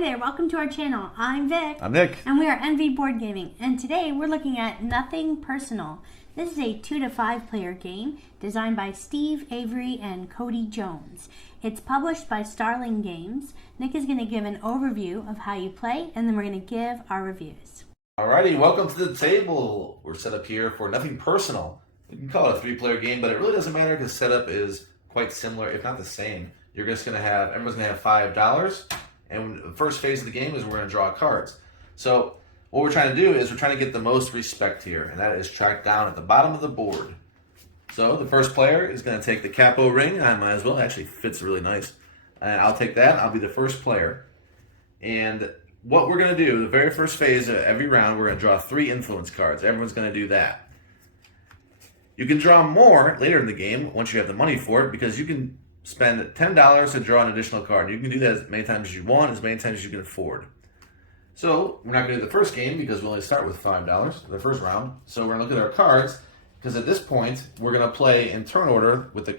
there, welcome to our channel. I'm Vic. I'm Nick. And we are NV Board Gaming. And today we're looking at Nothing Personal. This is a 2 to 5 player game designed by Steve Avery and Cody Jones. It's published by Starling Games. Nick is going to give an overview of how you play, and then we're going to give our reviews. Alrighty, welcome to the table. We're set up here for Nothing Personal. You can call it a 3-player game, but it really doesn't matter because setup is quite similar, if not the same. You're just going to have, everyone's going to have $5, and the first phase of the game is we're going to draw cards. So what we're trying to do is we're trying to get the most respect here, and that is tracked down at the bottom of the board. So the first player is going to take the capo ring. I might as well. It actually fits really nice. And I'll take that. I'll be the first player. And what we're going to do, the very first phase of every round, we're going to draw 3 influence cards. Everyone's going to do that. You can draw more later in the game once you have the money for it, because you can spend $10 to draw an additional card. You can do that as many times as you want, as many times as you can afford. So we're not going to do the first game because we only start with $5, the first round. So we're going to look at our cards, because at this point we're going to play in turn order with the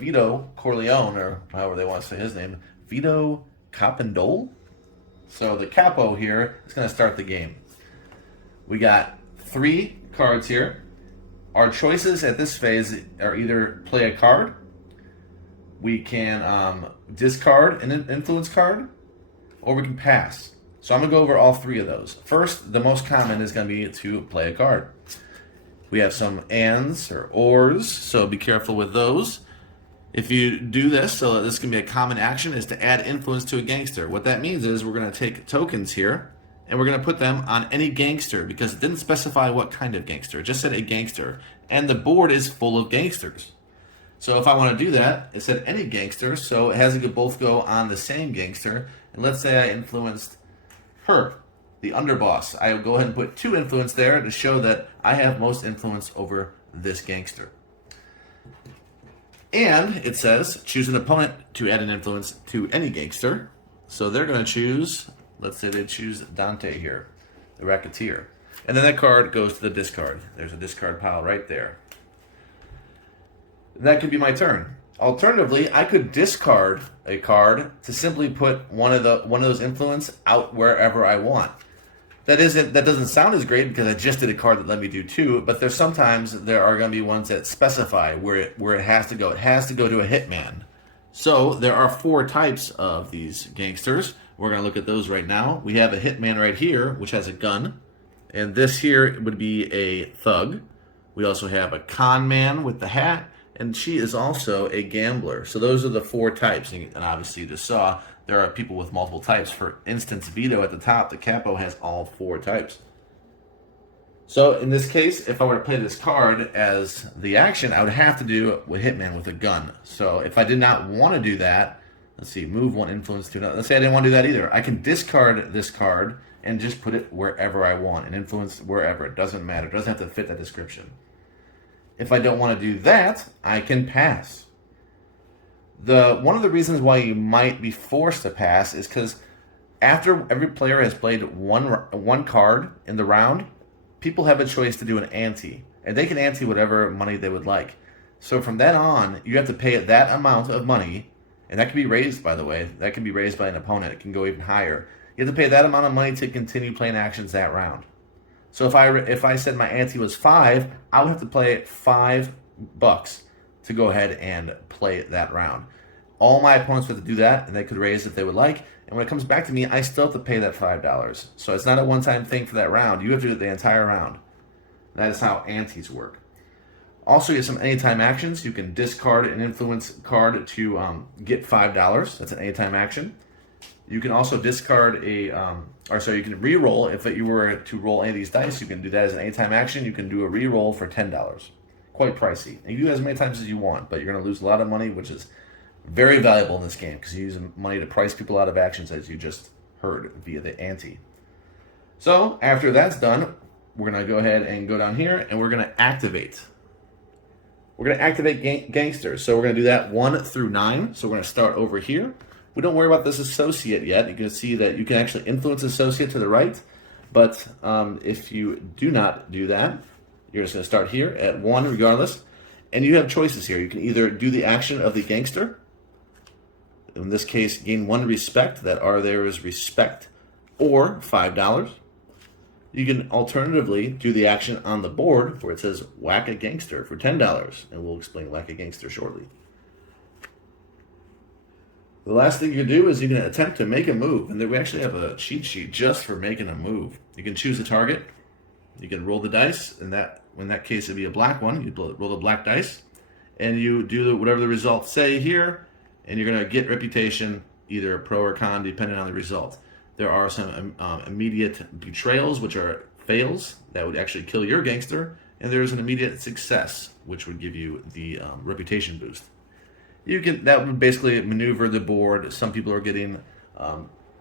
Vito Corleone, or however they want to say his name, Vito Capandole. So the capo here is going to start the game. We got 3 cards here. Our choices at this phase are either play a card, we can discard an influence card, or we can pass. So I'm going to go over all 3 of those. First, the most common is going to be to play a card. We have some ands or ors, so be careful with those. If you do this, so this can be a common action, is to add influence to a gangster. What that means is we're going to take tokens here, and we're going to put them on any gangster, because it didn't specify what kind of gangster. It just said a gangster, and the board is full of gangsters. So if I want to do that, it said any gangster, so it has to both go on the same gangster. And let's say I influenced her, the underboss. I will go ahead and put 2 influence there to show that I have most influence over this gangster. And it says choose an opponent to add an influence to any gangster. So they're going to choose, let's say they choose Dante here, the racketeer. And then that card goes to the discard. There's a discard pile right there. That could be my turn. Alternatively, I could discard a card to simply put one of those influence out wherever I want. That doesn't sound as great because I just did a card that let me do 2, but there are going to be ones that specify where it has to go. It has to go to a hitman. So there are 4 types of these gangsters. We're going to look at those right now. We have a hitman right here, which has a gun. And this here would be a thug. We also have a con man with the hat. And she is also a gambler. So those are the 4 types. And obviously you just saw there are people with multiple types. For instance, Vito at the top, the capo, has all 4 types. So in this case, if I were to play this card as the action, I would have to do a hitman with a gun. So if I did not want to do that, let's see, move 1 influence to another. Let's say I didn't want to do that either. I can discard this card and just put it wherever I want, and influence wherever. It doesn't matter. It doesn't have to fit that description. If I don't want to do that, I can pass. One of the reasons why you might be forced to pass is because after every player has played one card in the round, people have a choice to do an ante, and they can ante whatever money they would like. So from then on, you have to pay that amount of money, and that can be raised, by the way. That can be raised by an opponent. It can go even higher. You have to pay that amount of money to continue playing actions that round. So if I said my ante was 5, I would have to play $5 to go ahead and play that round. All my opponents would have to do that, and they could raise if they would like. And when it comes back to me, I still have to pay that $5. So it's not a one-time thing for that round. You have to do it the entire round. That is how antes work. Also, you have some anytime actions. You can discard an influence card to get $5. That's an anytime action. You can also discard you can re-roll. If you were to roll any of these dice, you can do that as an anytime action. You can do a re-roll for $10. Quite pricey. And you can do it as many times as you want, but you're going to lose a lot of money, which is very valuable in this game because you use money to price people out of actions, as you just heard via the ante. So after that's done, we're going to go ahead and go down here, and we're going to activate. We're going to activate gangsters. So we're going to do that 1 through 9. So we're going to start over here. We don't worry about this associate yet. You can see that you can actually influence associate to the right. But if you do not do that, you're just going to start here at 1 regardless. And you have choices here. You can either do the action of the gangster, in this case, gain 1 respect. That R there is respect, or $5. You can alternatively do the action on the board where it says whack a gangster for $10, and we'll explain whack a gangster shortly. The last thing you can do is you can attempt to make a move, and then we actually have a cheat sheet just for making a move. You can choose a target, you can roll the dice, and in that case it'd be a black one. You roll the black dice, and you do whatever the results say here, and you're going to get reputation, either pro or con, depending on the result. There are some immediate betrayals, which are fails, that would actually kill your gangster, and there's an immediate success, which would give you the reputation boost. That would basically maneuver the board. Some people are getting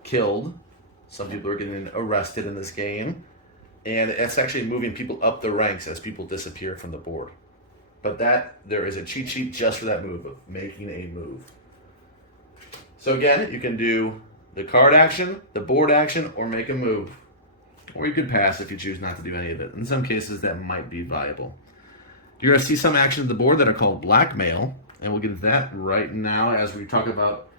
killed, some people are getting arrested in this game, and it's actually moving people up the ranks as people disappear from the board. But there is a cheat sheet just for that move of making a move. So again, you can do the card action, the board action, or make a move. Or you could pass if you choose not to do any of it. In some cases, that might be viable. You're going to see some actions on the board that are called blackmail, and we'll get to that right now as we talk about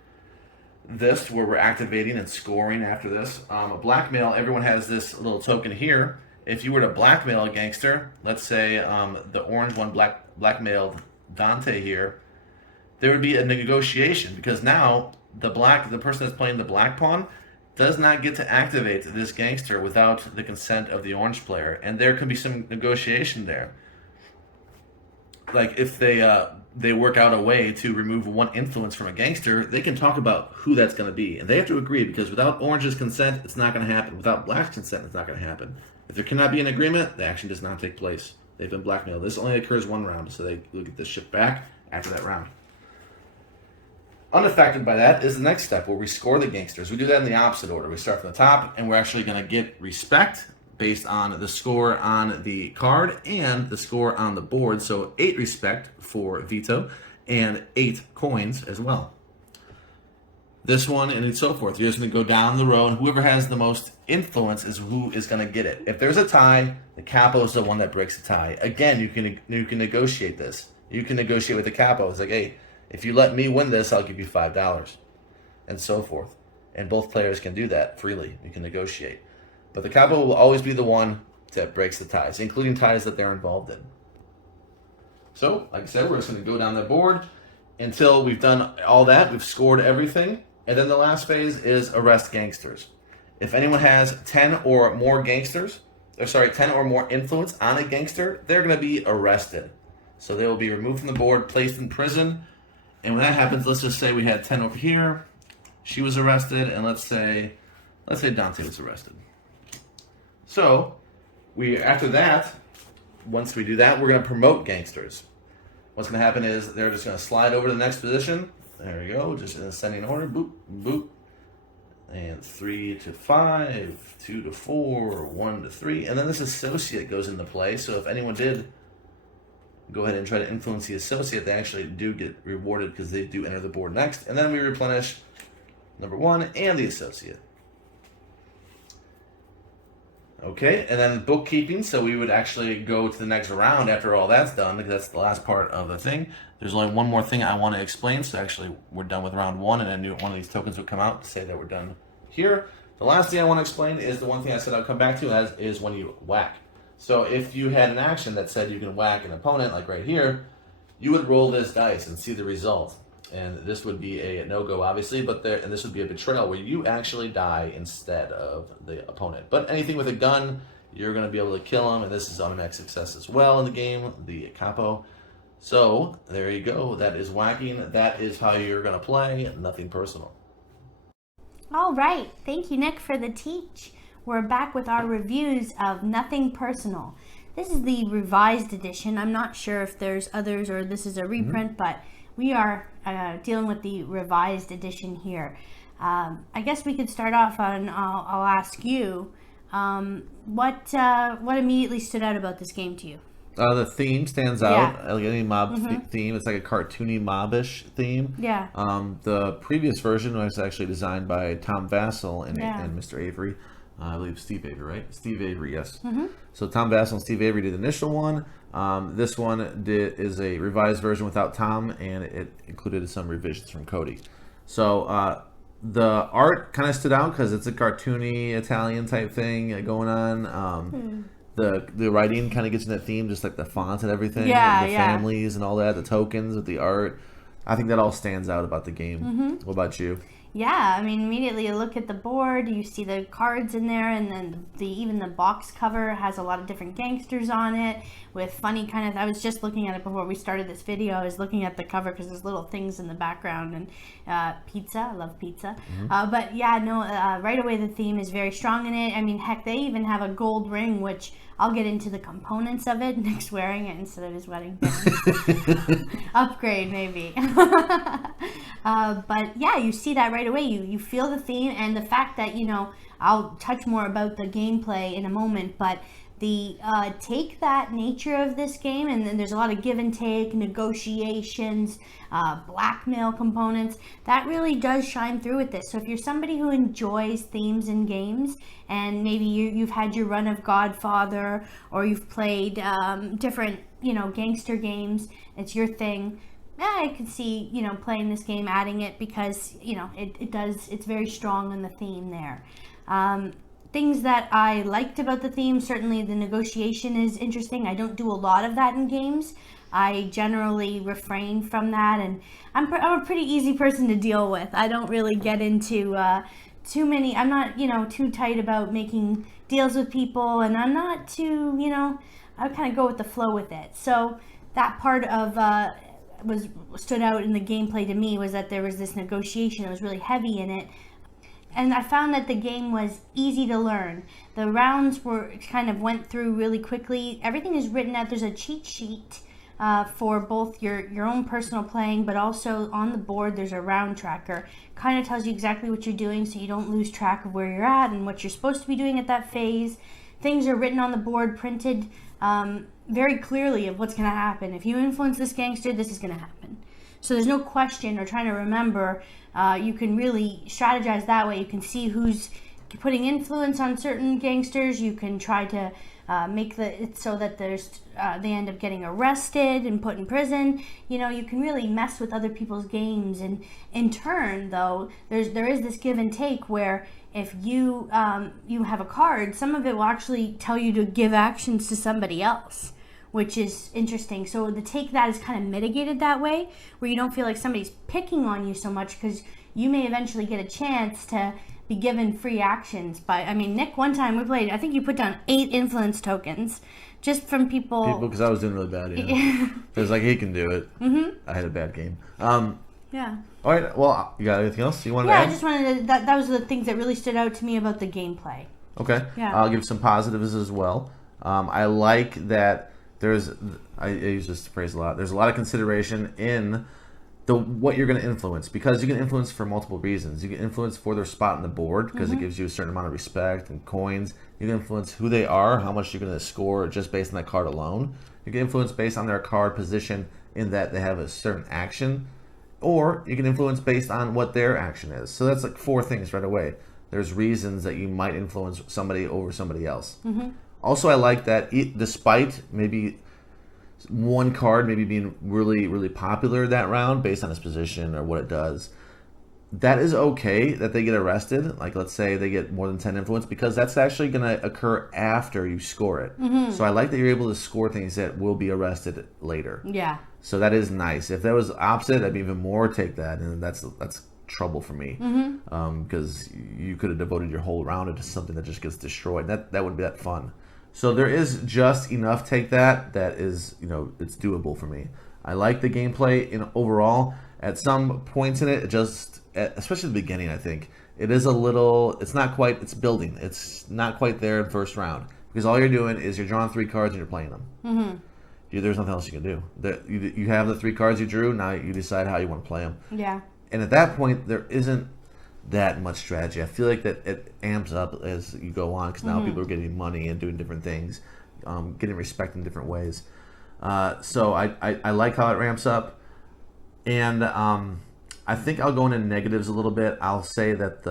this, where we're activating and scoring after this. Blackmail, everyone has this little token here. If you were to blackmail a gangster, let's say the orange one blackmailed Dante here, there would be a negotiation, because now the person that's playing the black pawn does not get to activate this gangster without the consent of the orange player, and there could be some negotiation there. Like if they work out a way to remove 1 influence from a gangster, they can talk about who that's going to be, and they have to agree, because without orange's consent, it's not going to happen. Without black's consent, it's not going to happen. If there cannot be an agreement, the action does not take place. They've been blackmailed. This only occurs 1 round, so they will get this ship back after that round. Unaffected by that is the next step, where we score the gangsters. We do that in the opposite order. We start from the top, and we're actually going to get respect based on the score on the card and the score on the board. So 8 respect for Vito, and 8 coins as well. This one, and so forth. You're just going to go down the row, and whoever has the most influence is who is going to get it. If there's a tie, the capo is the one that breaks the tie. Again, you can negotiate this. You can negotiate with the capo. It's like, hey, if you let me win this, I'll give you $5, and so forth. And both players can do that freely. You can negotiate. But the capo will always be the one that breaks the ties, including ties that they're involved in. So, like I said, we're just going to go down the board until we've done all that. We've scored everything. And then the last phase is arrest gangsters. If anyone has 10 or more 10 or more influence on a gangster, they're going to be arrested. So they will be removed from the board, placed in prison. And when that happens, let's just say we had 10 over here. She was arrested, and let's say Dante was arrested. So, after that, once we do that, we're going to promote gangsters. What's going to happen is they're just going to slide over to the next position. There we go, just in ascending order. Boop, boop. And 3 to 5, 2 to 4, 1 to 3. And then this associate goes into play. So if anyone did go ahead and try to influence the associate, they actually do get rewarded because they do enter the board next. And then we replenish number 1 and the associate. Okay, and then bookkeeping, so we would actually go to the next round after all that's done, because that's the last part of the thing. There's only one more thing I want to explain, so actually we're done with round 1, and then one of these tokens would come out to say that we're done here. The last thing I want to explain is the one thing I said I'll come back to, is when you whack. So if you had an action that said you can whack an opponent, like right here, you would roll this dice and see the result. And this would be a no-go, obviously, and this would be a betrayal where you actually die instead of the opponent. But anything with a gun, you're going to be able to kill them, and this is automatic success as well in the game, the capo. So, there you go. That is whacking. That is how you're going to play. Nothing personal. All right. Thank you, Nick, for the teach. We're back with our reviews of Nothing Personal. This is the revised edition. I'm not sure if there's others or this is a reprint, but we are dealing with the revised edition here. I guess we could start off on, I'll ask you, what immediately stood out about this game to you? The theme stands out. Like any mob theme, it's like a cartoony mobbish theme. Yeah. The previous version was actually designed by Tom Vassell and Mr. Avery. I believe Steve Avery, right? Steve Avery, yes. So Tom Vassell and Steve Avery did the initial one. This one is a revised version without Tom, and it included some revisions from Cody. So the art kind of stood out because it's a cartoony Italian type thing going on. The writing kind of gets in that theme, just like the font and everything, Yeah, the yeah. families and all that, the tokens with the art. I think that all stands out about the game. What about you? Yeah, I mean, immediately you look at the board, you see the cards in there, and then even the box cover has a lot of different gangsters on it with funny kind of. I was just looking at it before we started this video. I was looking at the cover because there's little things in the background and pizza. I love pizza. But yeah, no, right away the theme is very strong in it. I mean, heck, they even have a gold ring, which I'll get into the components of it. Nick's wearing it instead of his wedding band. Upgrade, maybe. But yeah, you see that right away. You feel the theme and the fact that, I'll touch more about the gameplay in a moment, but the take that nature of this game, and then there's a lot of give and take, negotiations, blackmail components, that really does shine through with this. So if you're somebody who enjoys themes in games, and maybe you've had your run of Godfather, or you've played different gangster games, it's your thing. I could see playing this game, adding it, because it's very strong in the theme there. Things that I liked about the theme, certainly the negotiation is interesting. I don't do a lot of that in games. I generally refrain from that, and I'm a pretty easy person to deal with. I don't really get into too many. I'm not too tight about making deals with people, and I'm not too I kind of go with the flow with it. So that part of stood out in the gameplay to me was that there was this negotiation. It was really heavy in it. And I found that the game was easy to learn. The rounds went through really quickly. Everything is written out. There's a cheat sheet for both your own personal playing, but also on the board there's a round tracker. Kind of tells you exactly what you're doing so you don't lose track of where you're at and what you're supposed to be doing at that phase. Things are written on the board, printed very clearly of what's going to happen. If you influence this gangster, this is going to happen. So there's no question or trying to remember. You can really strategize that way. You can see who's putting influence on certain gangsters. You can try to make it so that they end up getting arrested and put in prison. You can really mess with other people's games. And in turn, though, there is this give and take where if you have a card, some of it will actually tell you to give actions to somebody else, which is interesting. So the take that is kind of mitigated that way, where you don't feel like somebody's picking on you so much, because you may eventually get a chance to be given free actions. Nick, one time we played, I think you put down 8 influence tokens just from people. Because I was doing really bad, yeah. It was like, he can do it. I had a bad game. Yeah. All right, well, you got anything else you wanted to add? I just wanted to, that was the things that really stood out to me about the gameplay. Okay. Yeah. I'll give some positives as well. I like that I use this phrase a lot, there's a lot of consideration in what you're going to influence, because you can influence for multiple reasons. You can influence for their spot on the board because it gives you a certain amount of respect and coins. You can influence who they are, how much you're going to score just based on that card alone. You can influence based on their card position in that they have a certain action, or you can influence based on what their action is. So that's like 4 things right away. There's reasons that you might influence somebody over somebody else. Also, I like that despite maybe one card maybe being really, really popular that round based on its position or what it does, that is okay that they get arrested. Like, let's say they get more than 10 influence, because that's actually going to occur after you score it. So I like that you're able to score things that will be arrested later. Yeah. So that is nice. If that was opposite, I'd be even more take that, and that's trouble for me, because you could have devoted your whole round into something that just gets destroyed. That wouldn't be that fun. So there is just enough take that is, it's doable for me. I like the gameplay overall. At some points in it, especially the beginning, I think it is it's building. It's not quite there in first round, because all you're doing is you're drawing 3 cards and you're playing them. There's nothing else you can do. You have the 3 cards you drew. Now you decide how you want to play them. Yeah. And at that point, there isn't that much strategy. I feel like that it amps up as you go on, because now people are getting money and doing different things, getting respect in different ways. So I like how it ramps up. And I think I'll go into negatives a little bit. I'll say that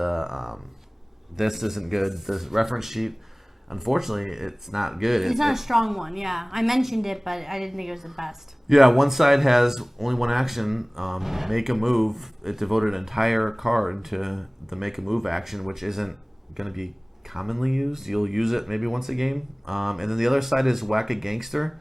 this isn't good. The reference sheet unfortunately, it's not good. It's not a strong one, yeah. I mentioned it, but I didn't think it was the best. Yeah, one side has only one action, make a move. It devoted an entire card to the make a move action, which isn't going to be commonly used. You'll use it maybe once a game. And then the other side is whack a gangster,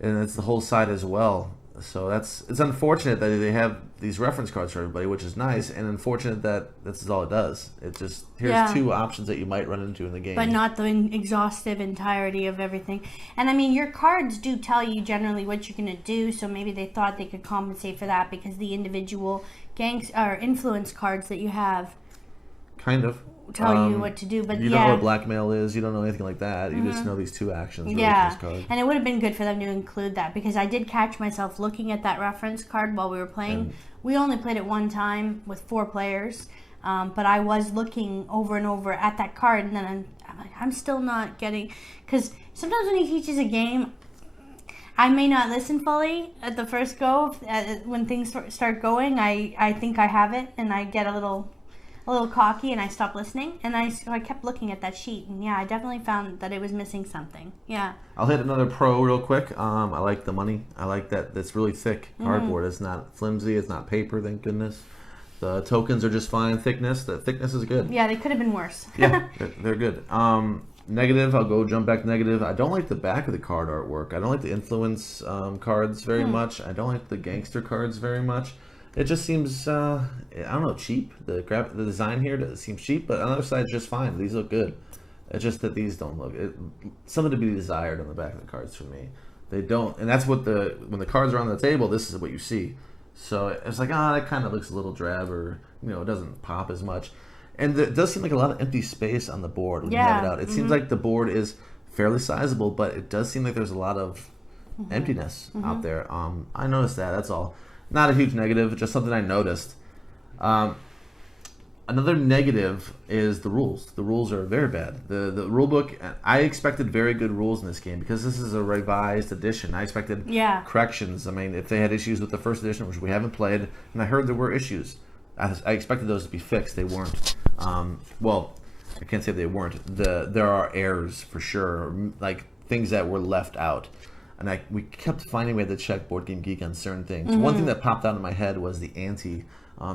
and it's the whole side as well. So it's unfortunate that they have these reference cards for everybody, which is nice, and unfortunate that this is all it does. It just here's two options that you might run into in the game, but not the exhaustive entirety of everything. And I mean, your cards do tell you generally what you're going to do, so maybe they thought they could compensate for that because the individual gangs or influence cards that you have kind of tell you what to do. But you don't know what blackmail is. You don't know anything like that. You just know these two actions. Yeah, and it would have been good for them to include that because I did catch myself looking at that reference card while we were playing. We only played it one time with 4 players, but I was looking over and over at that card, and then I'm like, I'm still not getting, because sometimes when he teaches a game, I may not listen fully at the first go. When things start going, I think I have it, and I get a little cocky and I stopped listening, and so I kept looking at that sheet, and I definitely found that it was missing something. I'll hit another pro real quick. I like the money. I like that it's really thick cardboard. It's not flimsy. It's not paper, thank goodness. The tokens are just fine thickness. The thickness is good. Yeah, they could have been worse. Yeah, they're good. Negative, I'll jump back to negative. I don't like the back of the card artwork. I don't like the influence cards very much. I don't like the gangster cards very much. It just seems, I don't know, cheap. The design here seems cheap, but on the other side, it's just fine. These look good. It's just that these don't look. Something to be desired on the back of the cards for me. They don't, and that's what when the cards are on the table, this is what you see. So it's like, that kind of looks a little drab, or it doesn't pop as much. And it does seem like a lot of empty space on the board when you have it out. It seems like the board is fairly sizable, but it does seem like there's a lot of emptiness out there. I noticed that. That's all. Not a huge negative, just something I noticed. Another negative is the rules. The rules are very bad. The rule book, I expected very good rules in this game because this is a revised edition. I expected corrections. I mean, if they had issues with the first edition, which we haven't played, and I heard there were issues, I expected those to be fixed. They weren't. Well, I can't say they weren't. There are errors for sure, like things that were left out. And we kept finding we had to check Board Game Geek on certain things. One thing that popped out in my head was the ante.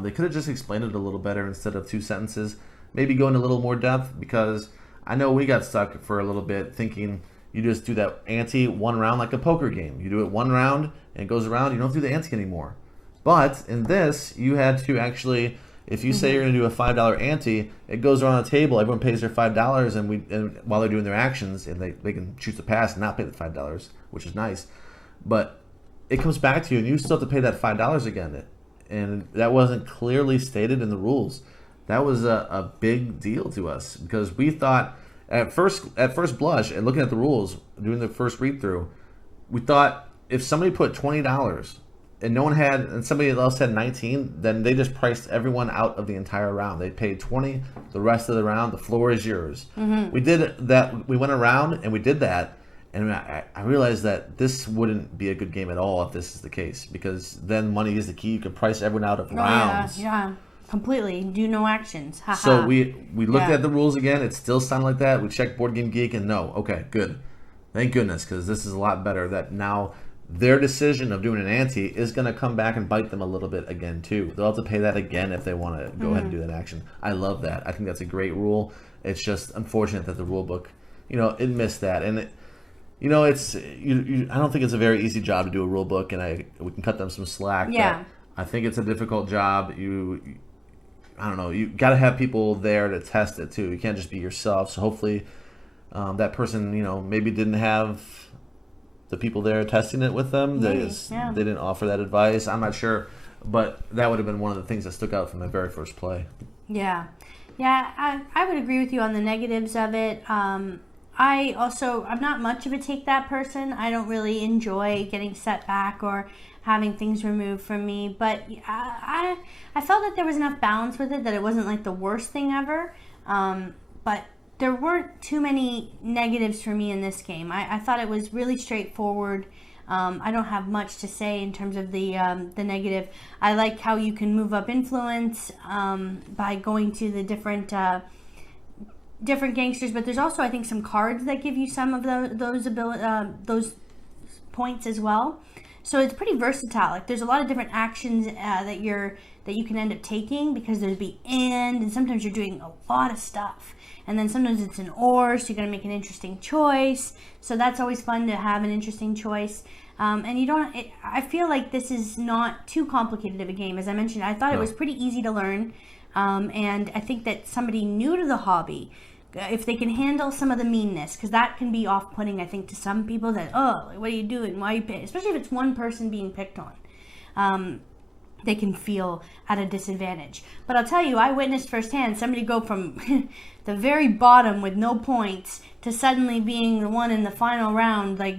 They could have just explained it a little better instead of 2 sentences. Maybe go into a little more depth, because I know we got stuck for a little bit thinking you just do that ante one round like a poker game. You do it one round and it goes around. You don't do the ante anymore. But in this, you had to actually, if you say you're going to do a $5 ante, it goes around the table. Everyone pays their $5, and while they're doing their actions, and they can choose to pass and not pay the $5, which is nice. But it comes back to you, and you still have to pay that $5 again. And that wasn't clearly stated in the rules. That was a big deal to us, because we thought at first blush, and looking at the rules, doing the first read through, we thought if somebody put $20 and somebody else had 19, then they just priced everyone out of the entire round. They paid 20 the rest of the round. The floor is yours. We did that. We went around and we did that, and I realized that this wouldn't be a good game at all if this is the case, because then money is the key. You can price everyone out of rounds. Yeah, completely. Do no actions. So we looked at the rules again. It still sounded like that. We checked Board Game Geek, and no. Okay, good. Thank goodness, because this is a lot better. That now their decision of doing an ante is going to come back and bite them a little bit again too. They'll have to pay that again if they want to go ahead and do that action. I love that. I think that's a great rule. It's just unfortunate that the rule book, it missed that. And I don't think it's a very easy job to do a rule book, and we can cut them some slack. Yeah. I think it's a difficult job. I don't know. You got to have people there to test it too. You can't just be yourself. So hopefully, that person, maybe didn't have the people there testing it with them. They didn't offer that advice. I'm not sure, but that would have been one of the things that stuck out from my very first play. Yeah, I would agree with you on the negatives of it. I'm not much of a take that person. I don't really enjoy getting set back or having things removed from me, but I felt that there was enough balance with it that it wasn't like the worst thing ever. But there weren't too many negatives for me in this game. I thought it was really straightforward. I don't have much to say in terms of the negative. I like how you can move up influence by going to the different different gangsters, but there's also, I think, some cards that give you some of those points as well. So it's pretty versatile. Like, there's a lot of different actions that you can end up taking, because there's the and sometimes you're doing a lot of stuff. And then sometimes it's an or, so you're going to make an interesting choice. So that's always fun to have an interesting choice. And you don't, I feel like this is not too complicated of a game. As I mentioned, I thought it was pretty easy to learn. And I think that somebody new to the hobby, if they can handle some of the meanness, because that can be off-putting, I think, to some people, that, oh, what are you doing? Why are you picking? Especially if it's one person being picked on. They can feel at a disadvantage. But I'll tell you, I witnessed firsthand somebody go from the very bottom with no points to suddenly being the one in the final round, like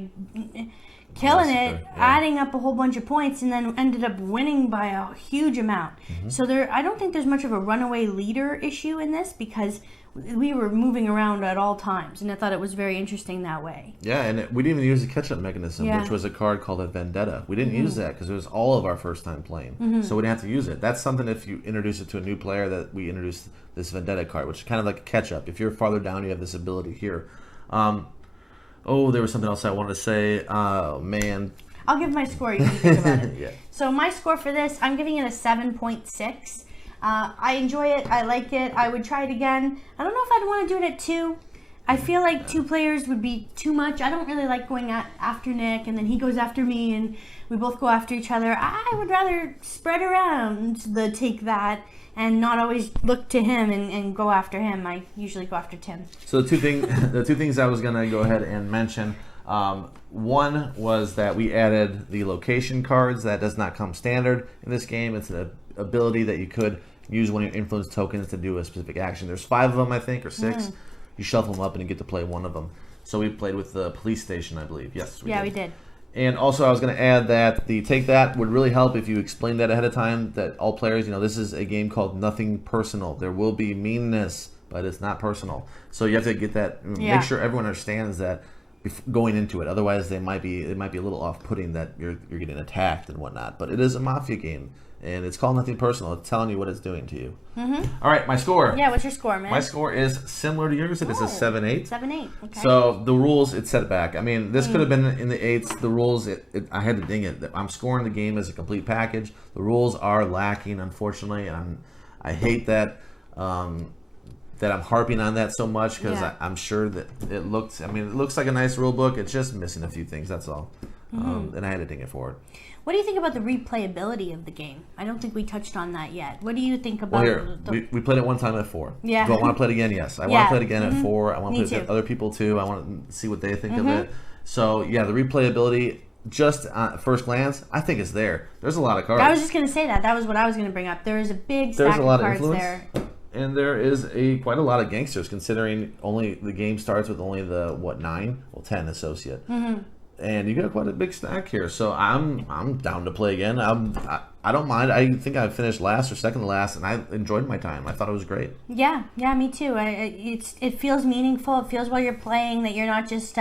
killing it, adding up a whole bunch of points, and then ended up winning by a huge amount. So I don't think there's much of a runaway leader issue in this, because we were moving around at all times, and I thought it was very interesting that way. Yeah, and we didn't even use the catch-up mechanism, which was a card called a Vendetta. We didn't use that because it was all of our first time playing, so we didn't have to use it. That's something, if you introduce it to a new player, that we introduced this Vendetta card, which is kind of like a catch-up. If you're farther down, you have this ability here. There was something else I wanted to say. Oh, man. I'll give my score. You can think about it. Yeah. So my score for this, I'm giving it a 7.6. I enjoy it. I like it. I would try it again. I don't know if I'd want to do it at 2. I feel like 2 players would be too much. I don't really like going after Nick, and then he goes after me, and we both go after each other. I would rather spread around the take that and not always look to him and go after him. I usually go after Tim. So the two things I was going to go ahead and mention, one was that we added the location cards. That does not come standard in this game. It's an ability that you could use one of your influence tokens to do a specific action. There's 5 of them, I think, or 6. You shuffle them up and you get to play one of them. So we played with the police station, I believe. Yes, we did. And also, I was going to add that the take that would really help if you explain that ahead of time, that all players, this is a game called Nothing Personal. There will be meanness, but it's not personal. So you have to get that, make sure everyone understands that going into it. Otherwise, it might be a little off-putting that you're getting attacked and whatnot. But it is a mafia game, and it's called Nothing Personal. It's telling you what it's doing to you. All right, my score. Yeah, what's your score, man? My score is similar to yours. It is a 7.8. 7.8. Okay. So the rules, it's set back. I mean, this could have been in the 8s. The rules, I had to ding it. I'm scoring the game as a complete package. The rules are lacking, unfortunately, and I hate that. That I'm harping on that so much, because I'm sure that it looks like a nice rule book. It's just missing a few things, that's all. And I had to ding it for it. What do you think about the replayability of the game? I don't think we touched on that yet. What do you think about we played it one time at 4. Yeah. Do I want to play it again? Yes. I want to play it again at 4. I want to play it with other people too. I want to see what they think of it. So, yeah, the replayability, just at first glance, I think it's there. There's a lot of cards. I was just going to say that. That was what I was going to bring up. There is a big stack of cards there. And there is quite a lot of gangsters, considering the game starts with only the 9? Well, 10 associate. And you got quite a big stack here, so I'm down to play again. I don't mind. I think I finished last or second to last, and I enjoyed my time. I thought it was great. Yeah, me too. It feels meaningful. It feels while you're playing that you're not just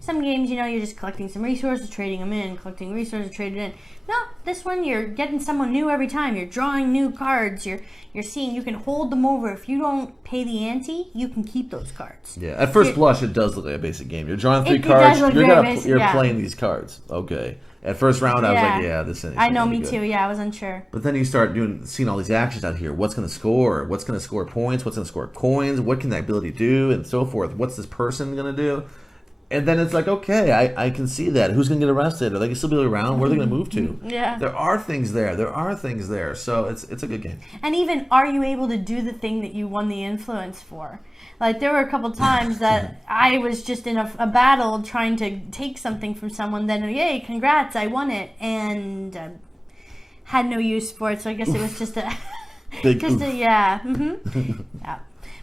some games. You're just collecting some resources, trading them in, collecting resources, trading in. No, this one you're getting someone new every time. You're drawing new cards. You're seeing you can hold them over. If you don't pay the ante, you can keep those cards. Yeah, at first blush, it does look like a basic game. You're drawing 3 cards. You're playing these cards. Okay. At first round, I was like, this isn't. I know, me too. Yeah, I was unsure. But then you start seeing all these actions out here. What's going to score? What's going to score points? What's going to score coins? What can that ability do? And so forth. What's this person going to do? And then it's like, okay, I can see that. Who's going to get arrested? Are they going to still be around? Where are they going to move to? Yeah. There are things there. So it's a good game. And even, are you able to do the thing that you won the influence for? Like, there were a couple times that I was just in a battle trying to take something from someone. Then, yay, congrats, I won it. And had no use for it. So I guess it was just a... yeah. Yeah.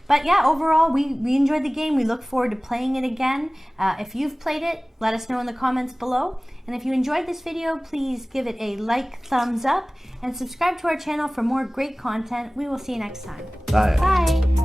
But yeah, overall, we enjoyed the game. We look forward to playing it again. If you've played it, let us know in the comments below. And if you enjoyed this video, please give it a thumbs up, and subscribe to our channel for more great content. We will see you next time. Bye. Bye.